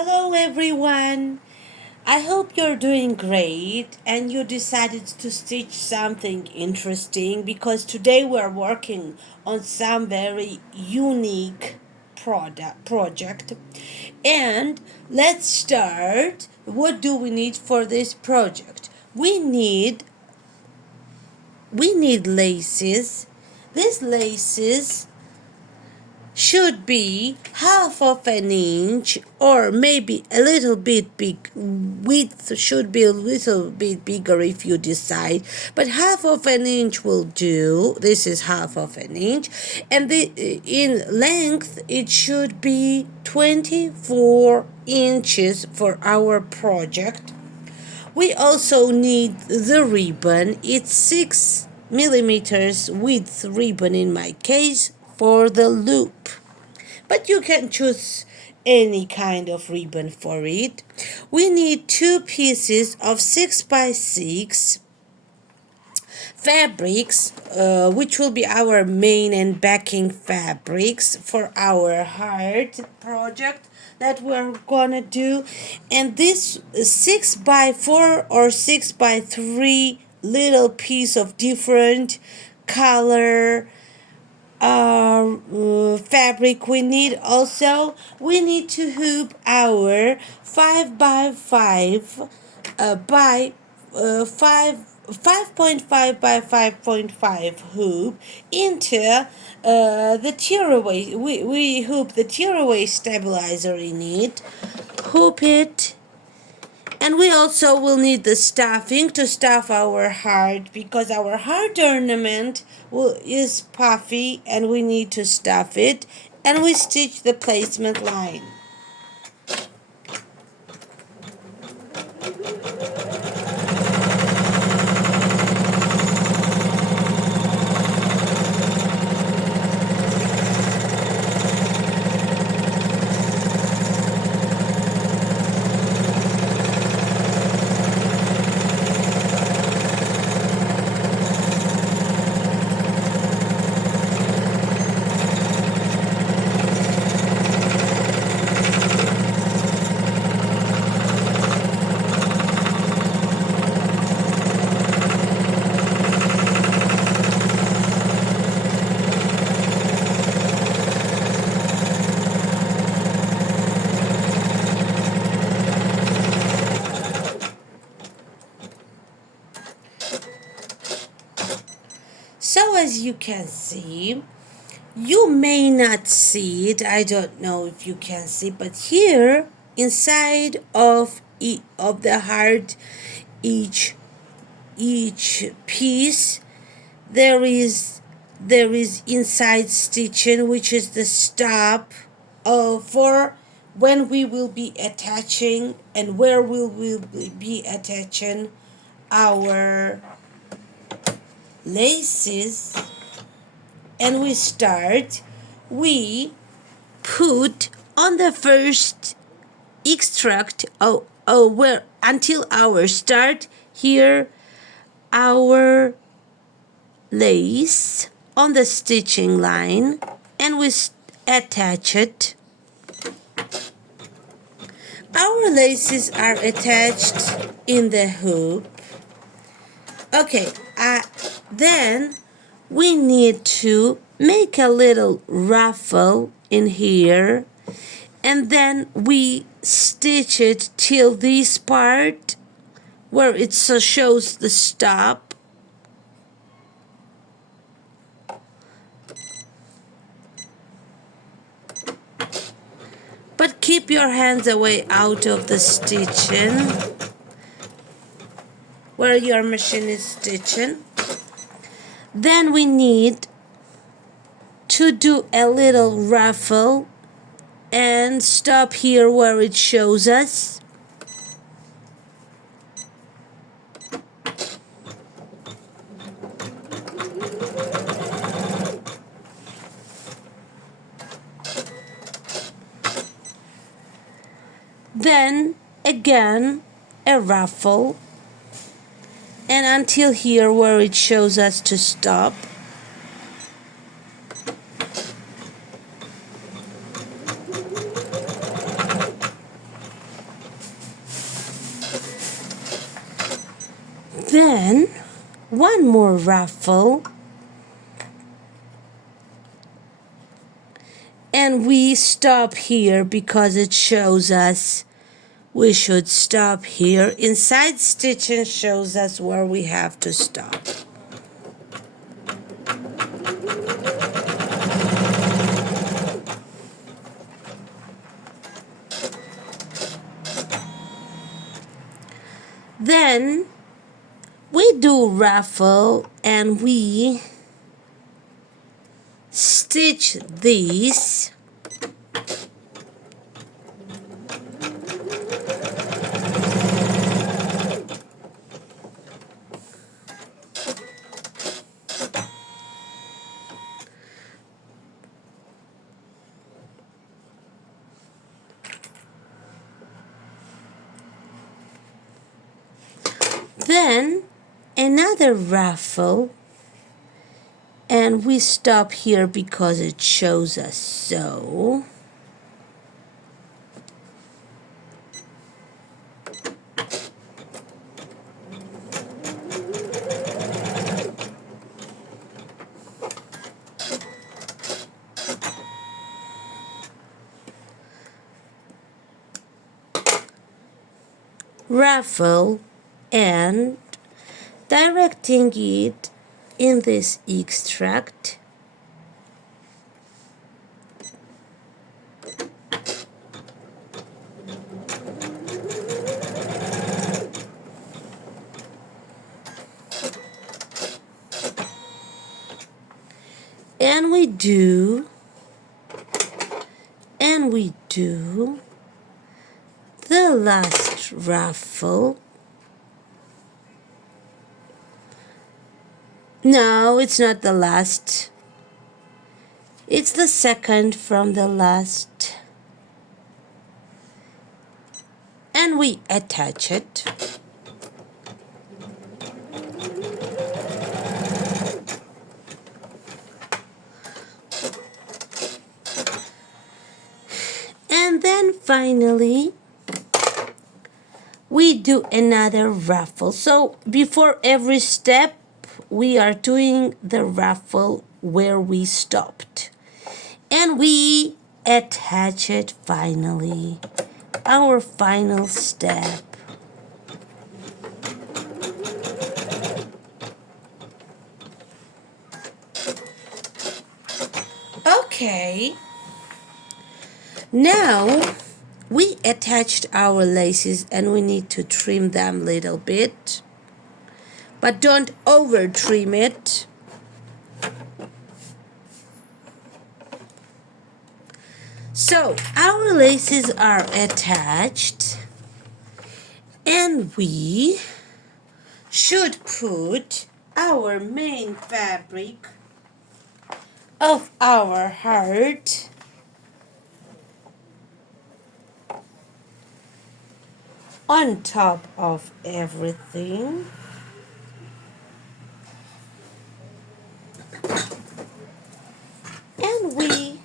Hello, everyone. I hope you're doing great and you decided to stitch something interesting because today we're working on some very unique project. And let's start. What do we need for this project? We need laces. These laces should be half of an inch or maybe a little bit big. Width should be a little bit bigger if you decide, but half of an inch will do. This is half of an inch, and in length it should be 24 inches for our project. We also need the ribbon. It's 6 millimeters width ribbon in my case for the loop. But you can choose any kind of ribbon for it. We need 2 pieces of 6x6 fabrics, which will be our main and backing fabrics for our heart project that we're gonna do. And this 6x4 or 6x3 little piece of different color fabric we need. Also, we need to hoop our 5x5 by 5.5 by 5.5 hoop into the tearaway. We hoop the tearaway stabilizer in it, hoop it, and we also will need the stuffing to stuff our heart because our heart ornament is puffy and we need to stuff it, and we stitch the placement line. So as you can see, you may not see it. I don't know if you can see, but here inside of the heart, each piece, there is inside stitching, which is the stop for when we will be attaching and where we will be attaching our laces. And we put on the first extract where until our start here our lace on the stitching line, and we attach it. Our laces are attached in the hoop. Okay, then we need to make a little ruffle in here, and then we stitch it till this part where it shows the stop. But keep your hands away out of the stitching where your machine is stitching. Then we need to do a little ruffle and stop here where it shows us. Then again a ruffle, and until here where it shows us to stop. Then one more ruffle, and we stop here because it shows us we should stop here. Inside stitching shows us where we have to stop. Then we do ruffle and we stitch these then another ruffle, and we stop here because it shows us so. Ruffle and directing it in this extract. And we do the last ruffle. No, it's not the last. It's the second from the last. And we attach it. And then finally, we do another ruffle. So before every step, we are doing the ruffle where we stopped. And we attach it finally. Our final step. Okay. Now we attached our laces and we need to trim them a little bit, but don't over trim it. So our laces are attached and we should put our main fabric of our heart on top of everything. And we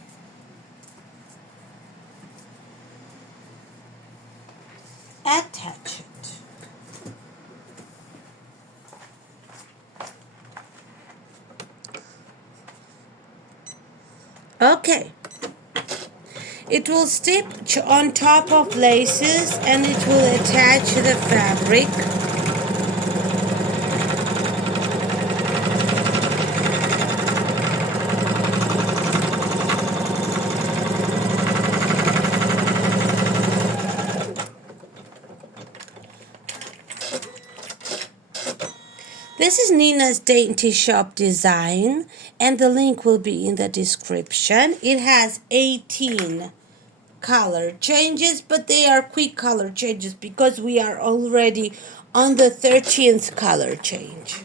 attach it. Okay. It will stitch on top of laces and it will attach the fabric. This is Nina's Dainty shop design and the link will be in the description. It has 18 color changes, but they are quick color changes because we are already on the 13th color change.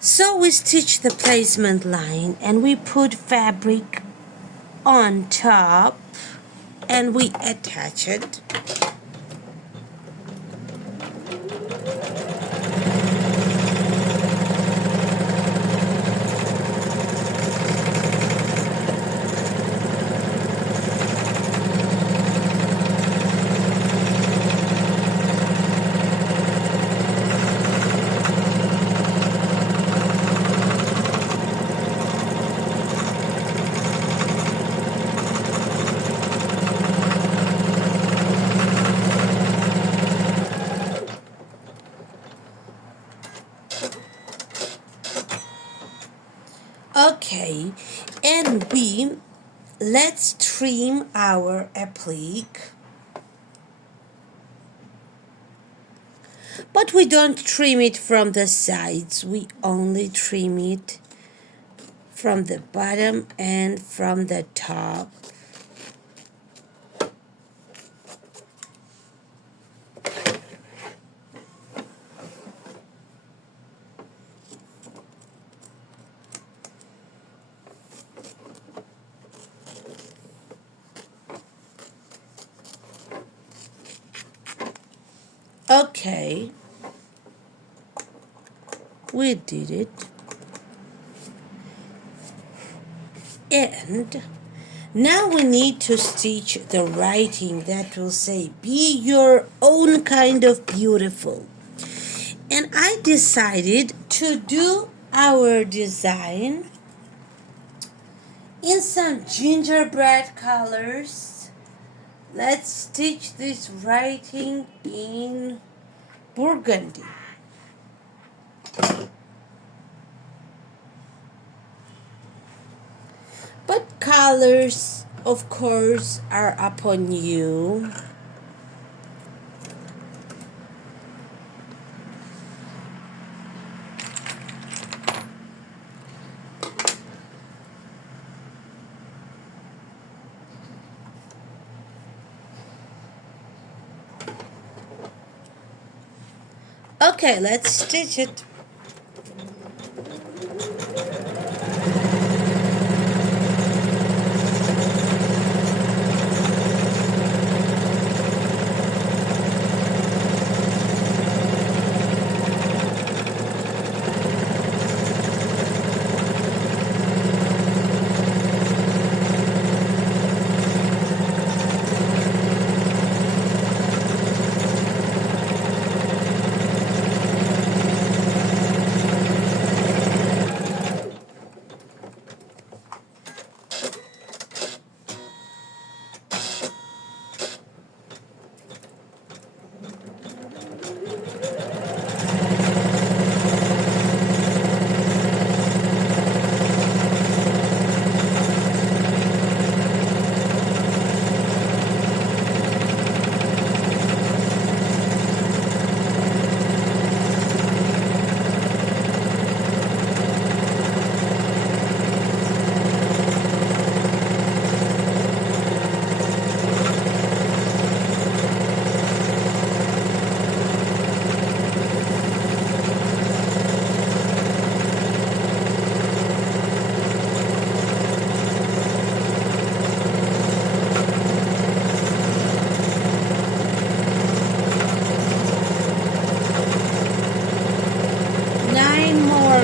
So we stitch the placement line and we put fabric on top and we attach it. Okay, and let's trim our applique. But we don't trim it from the sides, we only trim it from the bottom and from the top. Okay, we did it. And now we need to stitch the writing that will say, be your own kind of beautiful. And I decided to do our design in some gingerbread colors. Let's stitch this writing in burgundy. But colors, of course, are upon you. Okay, let's stitch it.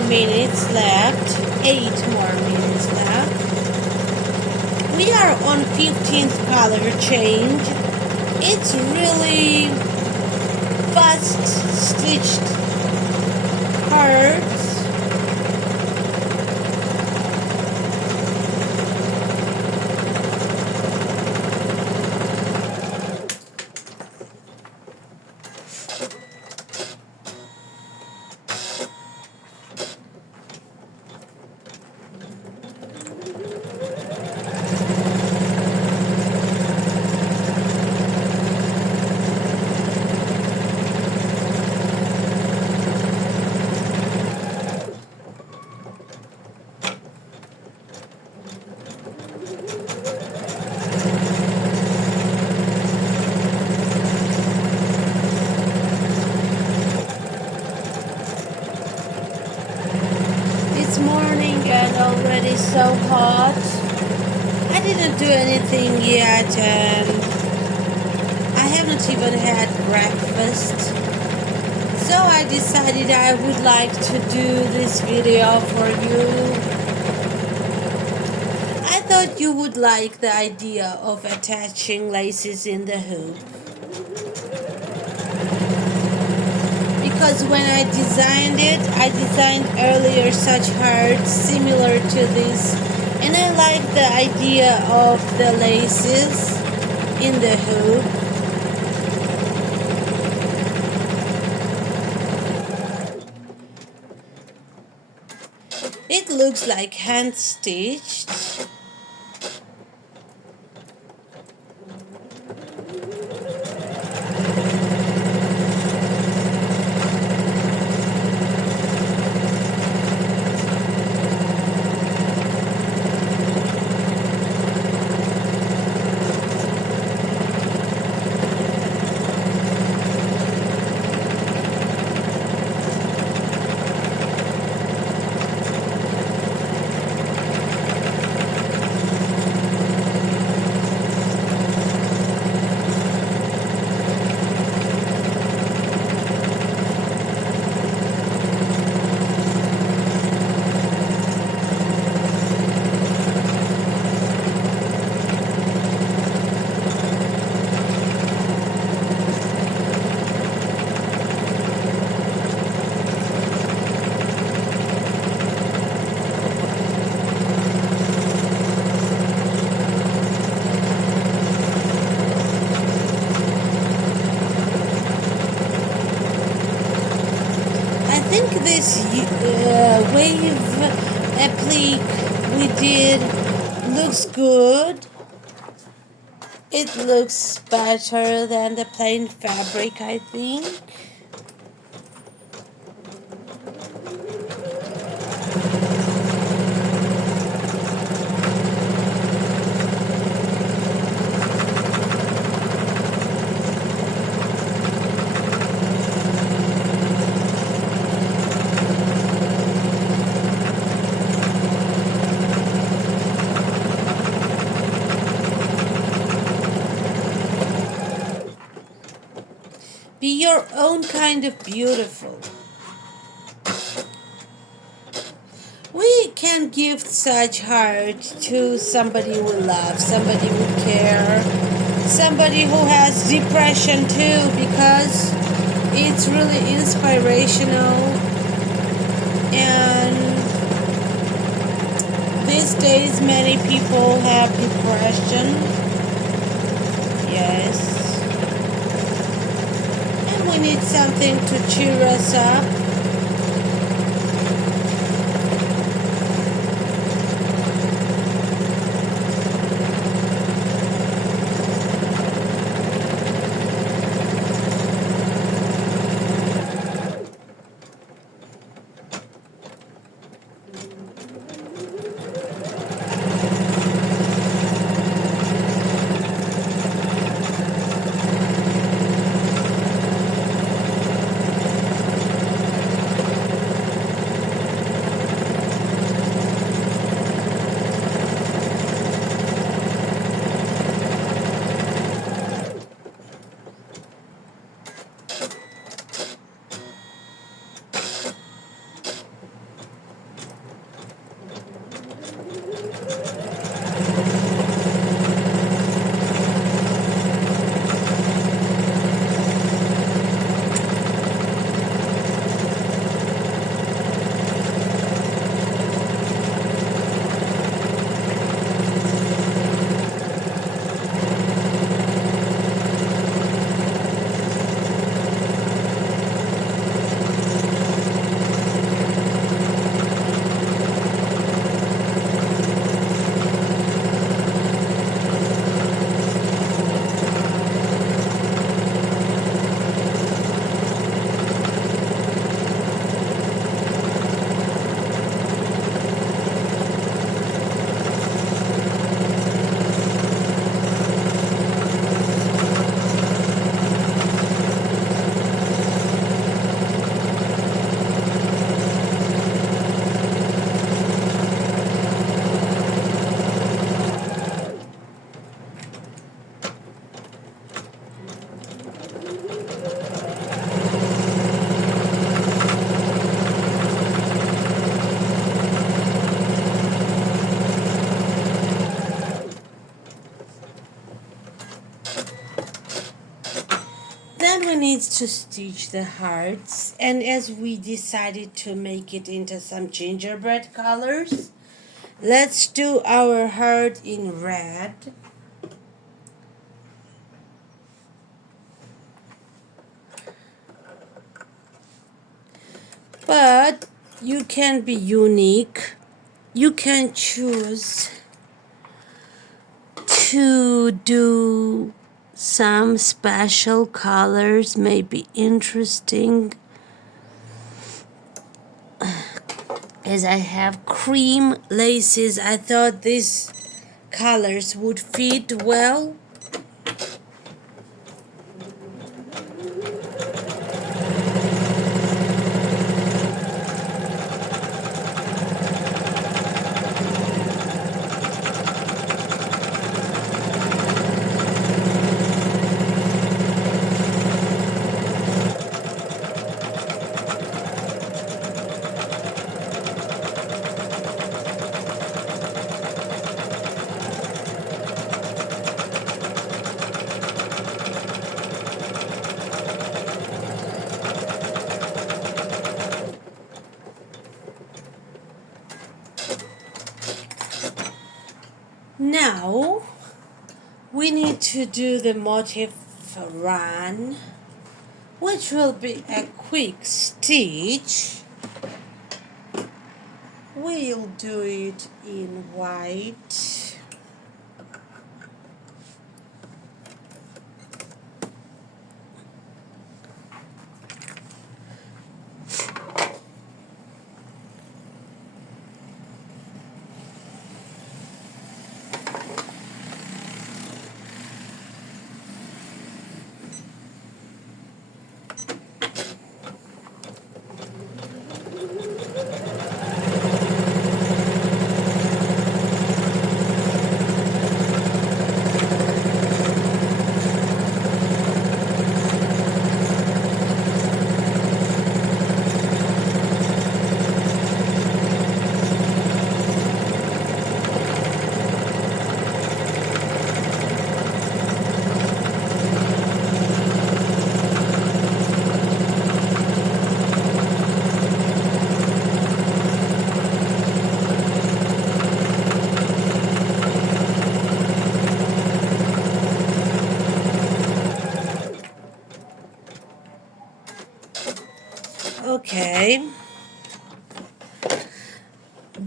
Minutes left, 8 more minutes left. We are on 15th color change. It's really fast stitched cards. Morning and already so hot. I didn't do anything yet and I haven't even had breakfast. So I decided I would like to do this video for you. I thought you would like the idea of attaching laces in the hoop. Because when I designed earlier such hearts similar to this, and I like the idea of the laces in the hoop. It looks like hand stitched. I think this wave applique we did looks good. It looks better than the plain fabric, I think. Be your own kind of beautiful. We can gift such heart to somebody we love, somebody we care, somebody who has depression too, because it's really inspirational. And these days many people have depression. Yes. We need something to cheer us up. Then we need to stitch the hearts, and as we decided to make it into some gingerbread colors, let's do our heart in red. But You can be unique. You can choose to do some special colors, maybe interesting, as I have cream laces. I thought these colors would fit well. Now we need to do the motif run, which will be a quick stitch. We'll do it in white. Okay,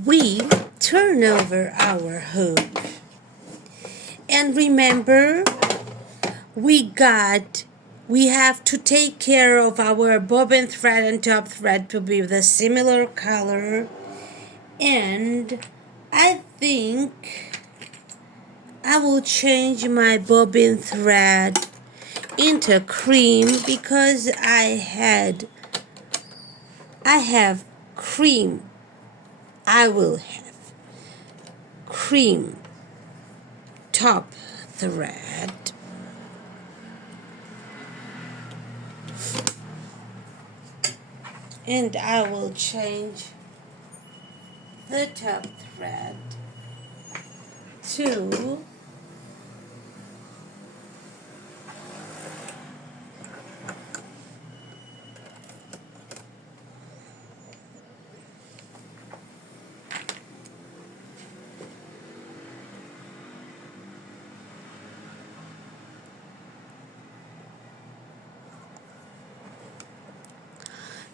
we turn over our hoop, and remember, we have to take care of our bobbin thread and top thread to be the similar color. And I think I will change my bobbin thread into cream because I have cream. I will have cream top thread. And I will change the top thread to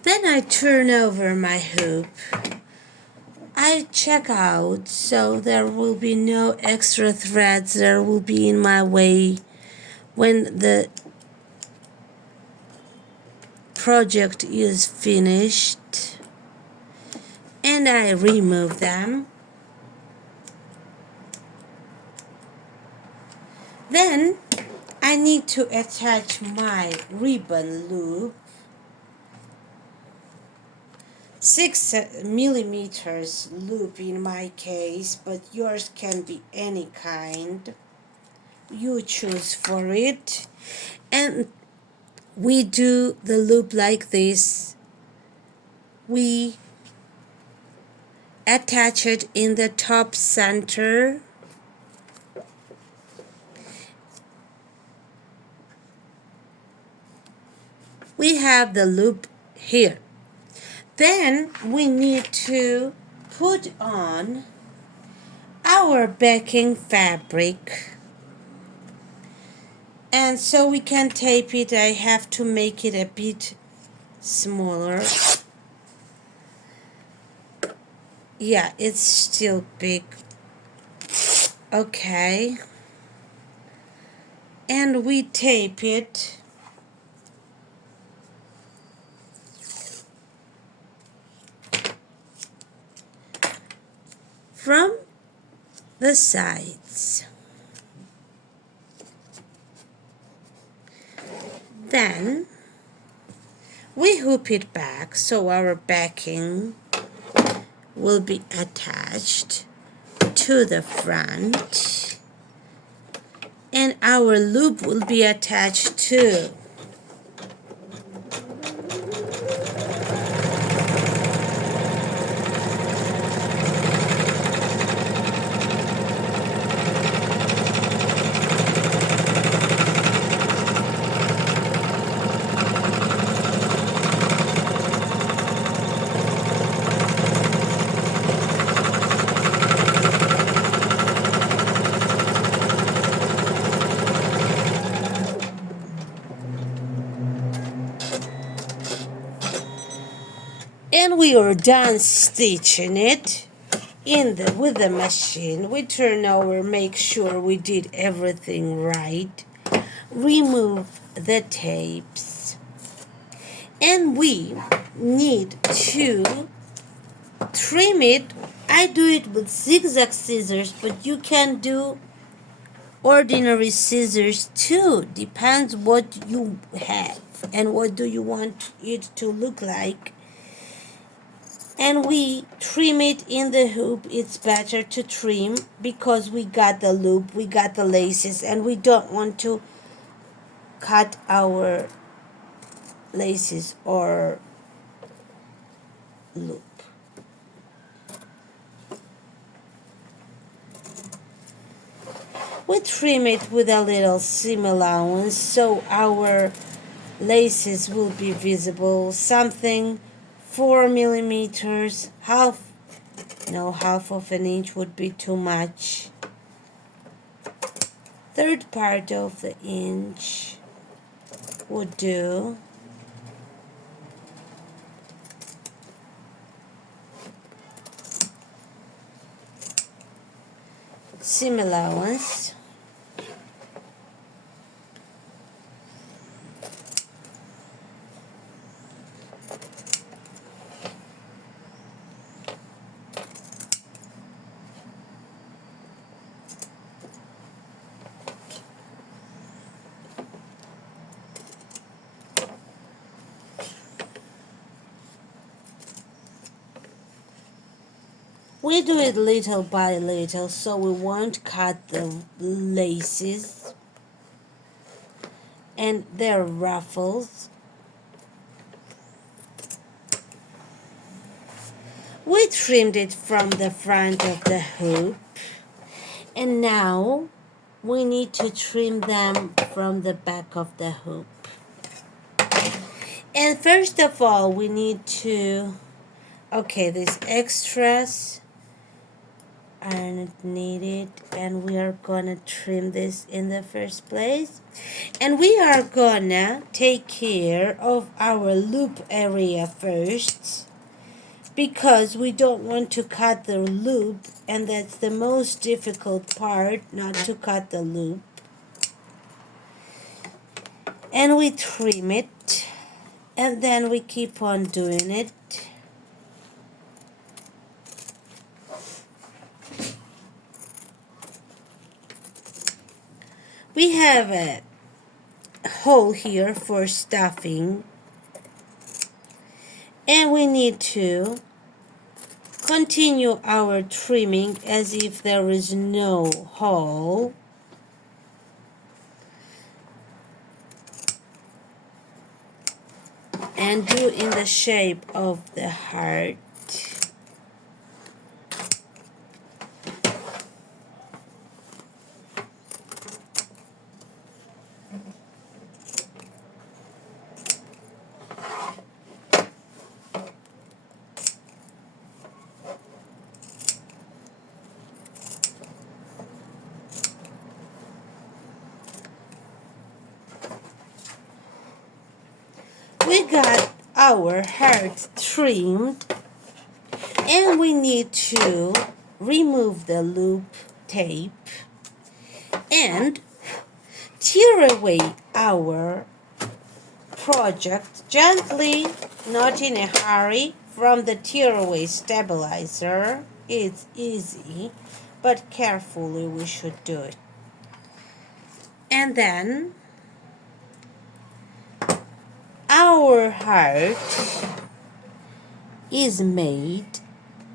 then I turn over my hoop. I check out so there will be no extra threads that will be in my way when the project is finished, and I remove them. Then I need to attach my ribbon loop, 6 millimeters loop in my case, but yours can be any kind you choose for it. And we do the loop like this. We attach it in the top center. We have the loop here. Then we need to put on our backing fabric, and so we can tape it. I have to make it a bit smaller. Yeah, it's still big. Okay. And we tape it from the sides. Then we hoop it back so our backing will be attached to the front and our loop will be attached too. And we are done stitching it with the machine. We turn over, make sure we did everything right, remove the tapes, and we need to trim it. I do it with zigzag scissors, but you can do ordinary scissors too. Depends what you have and what do you want it to look like. And we trim it in the hoop. It's better to trim because we got the loop, we got the laces, and we don't want to cut our laces or loop. We trim it with a little seam allowance so our laces will be visible. Something 4 millimeters, half of an inch would be too much. Third part of the inch would do. Seam allowance. We do it little by little so we won't cut the laces and their ruffles. We trimmed it from the front of the hoop, and now we need to trim them from the back of the hoop. And first of all, we need to, these extras are not needed, and we are gonna trim this in the first place. And we are gonna take care of our loop area first because we don't want to cut the loop, and that's the most difficult part, not to cut the loop. And we trim it, and then we keep on doing it. We have a hole here for stuffing, and we need to continue our trimming as if there is no hole. And do in the shape of the heart. We got our heart trimmed, And we need to remove the loop tape and tear away our project gently, not in a hurry, from the tearaway stabilizer. It's easy, but carefully we should do it. And then our heart is made,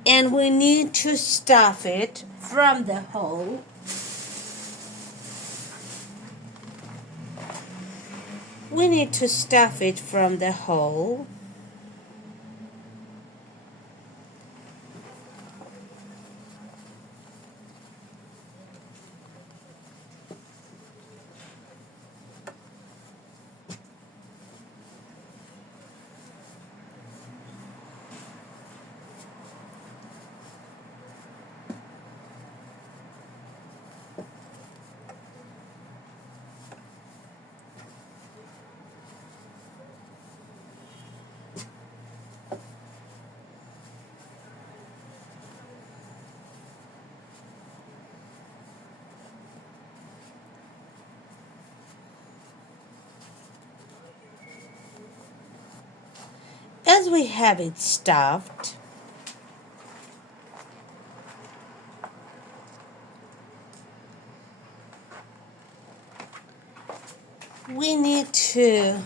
and we need to stuff it from the hole. We need to stuff it from the hole. As we have it stuffed, we need to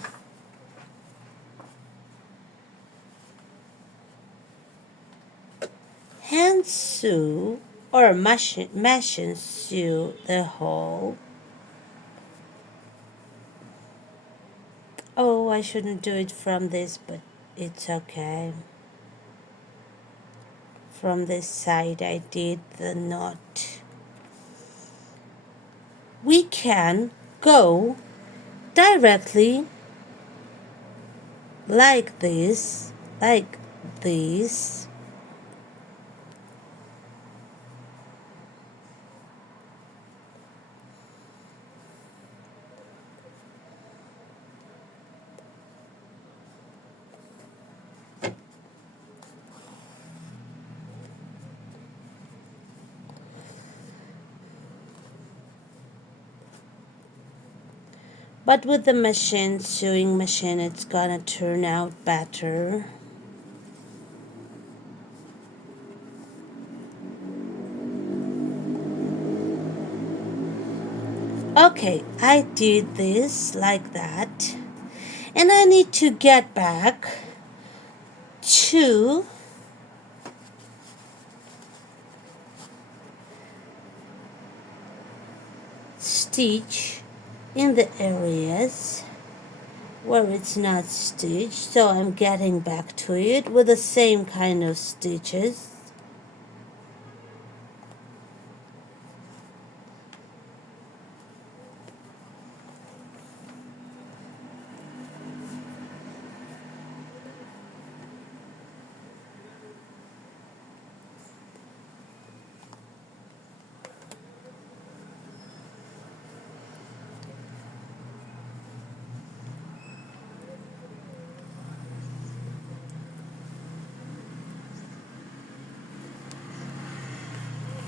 hand sew or machine sew the hole. Oh, I shouldn't do it from this, but it's okay. From this side I did the knot. We can go directly like this. But with the sewing machine, it's gonna turn out better. Okay, I did this like that. And I need to get back to stitch in the areas where it's not stitched, so I'm getting back to it with the same kind of stitches.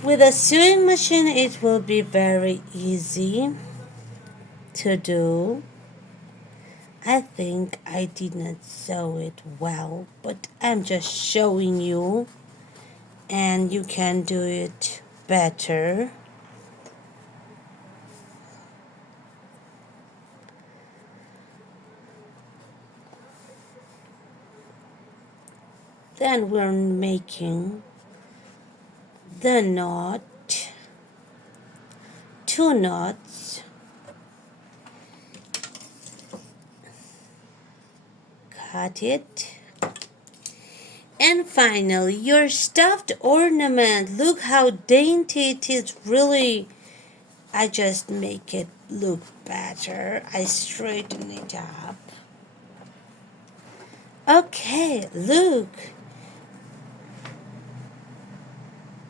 With a sewing machine, it will be very easy to do. I think I did not sew it well, but I'm just showing you, and you can do it better. Then we're making the knot, 2 knots, cut it, and finally your stuffed ornament. Look how dainty it is. Really, I just make it look better. I straighten it up. Okay, look.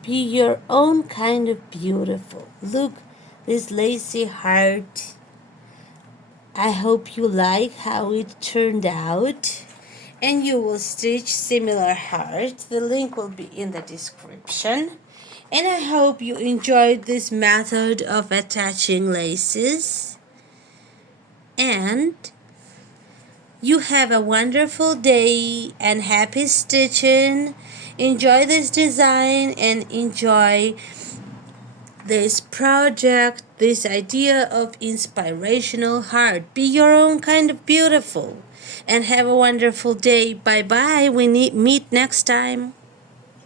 Be your own kind of beautiful. Look, this lacy heart. I hope you like how it turned out. and you will stitch similar heart. The link will be in the description. And I hope you enjoyed this method of attaching laces. And you have a wonderful day and happy stitching. Enjoy this design and enjoy this project, this idea of inspirational heart. Be your own kind of beautiful. And have a wonderful day. Bye bye. We meet next time.